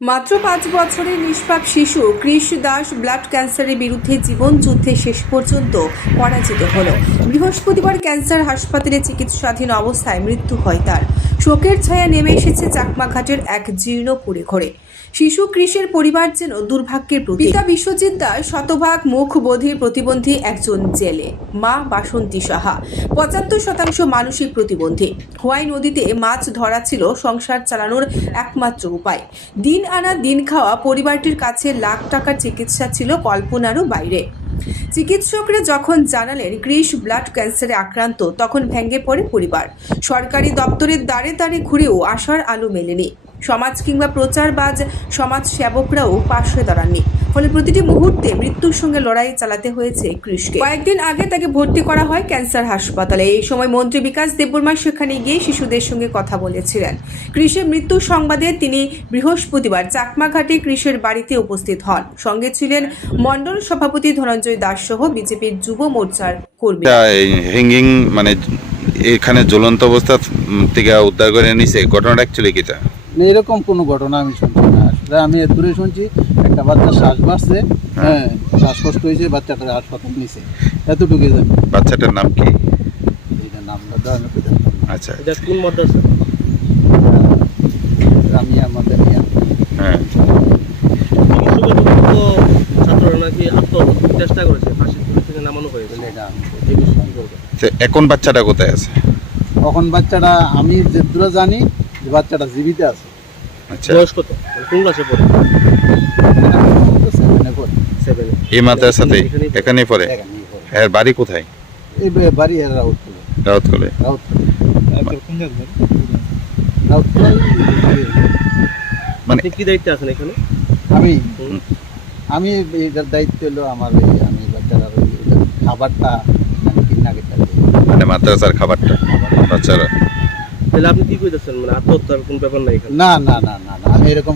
মাত্র পাঁচ বছরের নিষ্পাপ শিশু কৃষ দাস ব্লাড ক্যান্সারের বিরুদ্ধে জীবন যুদ্ধে শেষ পর্যন্ত পরাজিত হল। বৃহস্পতিবার ক্যান্সার হাসপাতালে চিকিৎসাধীন অবস্থায় মৃত্যু হয় তার। শোকের ছায়া নেমে এসেছে চাকমাঘাটের এক জীর্ণ পুরে ঘরে। শিশু ক্রিসের পরিবার যেন দুর্ভাগ্যের পিতা বিশ্বজিৎ দাস শতভাগ মুখ বধির প্রতিবন্ধী একজন জেলে। মা বাসন্তী সাহা, পঁচাত্তর শতাংশ মানসিক প্রতিবন্ধী। খোয়াই নদীতে মাছ ধরা ছিল সংসার চালানোর একমাত্র উপায়। দিন আনা দিন খাওয়া পরিবারটির কাছে লাখ টাকার চিকিৎসা ছিল কল্পনারও বাইরে। চিকিৎসকরা যখন জানালেন গ্রিস ব্লাড ক্যান্সারে আক্রান্ত, তখন ভেঙে পড়ে পরিবার। সরকারি দপ্তরের দ্বারে দ্বারে ঘুরেও আশার আলো মেলেনি। সমাজ কিংবা প্রচারবাজ সমাজ সেবকরাও পাশে দাঁড়াননি। ফলে প্রতিটি মুহূর্তে মৃত্যুর সঙ্গে লড়াই চালাতে হয়েছে ক্রিসকে কয়েকদিন আগে তাকে ভর্তি করা হয় ক্যান্সার হাসপাতালে। এই সময় মন্ত্রী বিকাশ দেববর্মা সেখানে গিয়ে শিশুদের সঙ্গে কথা বলেছিলেন। ক্রিসের মৃত্যুর সংবাদে তিনি বৃহস্পতিবার চাকমাঘাটে ক্রিসের বাড়িতে উপস্থিত হন। সঙ্গে ছিলেন মণ্ডল সভাপতি ধনঞ্জয় দাস সহ বিজেপির যুব মোর্চার কর্মী। হ্যাঙ্গিং মানে এখানে জ্বলন্ত অবস্থা থেকে উদ্ধার করে নিছে ঘটনাটা অ্যাকচুয়ালি কিটা? এরকম কোনো ঘটনা আমি শুনছি না আসলে আমি এর দূরে শুনছি একটা বাচ্চা শ্বাস বাড়ছে হ্যাঁ। শ্বাসকষ্ট হয়েছে বাচ্চাটা হাসপাতাল নিছে এতটুকু জানি বাচ্চাটার নাম কি? এটা নামটা। আচ্ছা। এটা কোন মাদ্রাসা? রামিয়া মাদানিয়া হ্যাঁ। চিকিৎসকের বক্তব্য ছাত্ররা নাকি আত্মহত্যার চেষ্টা করেছে ফাঁসির থেকে নামানো হয়েছে। এটা এই করব। এখন বাচ্চাটা কোথায় আছে? তখন বাচ্চাটা আমি যে দূরে জানি যে বাচ্চাটা জীবিত আছে। বয়স কত? কোন ক্লাসে পড়ে? এই এখানেই। এর বাড়ি কোথায়? বাড়ি এর রাউতকলে মানে কি দায়িত্বে আছেন এখানে? আমি। আমি এটার দায়িত্ব হলো আমার ওই আমি বাচ্চাটার ওই খাবারটা আমি কিনা কেটে মানে মাদ্রাসার খাবারটা। বাচ্চারা তাহলে আপনি কি কইতেছেন? মানে আত্মহত্যার কোন ব্যাপার নাই না না না না না, আমি এরকম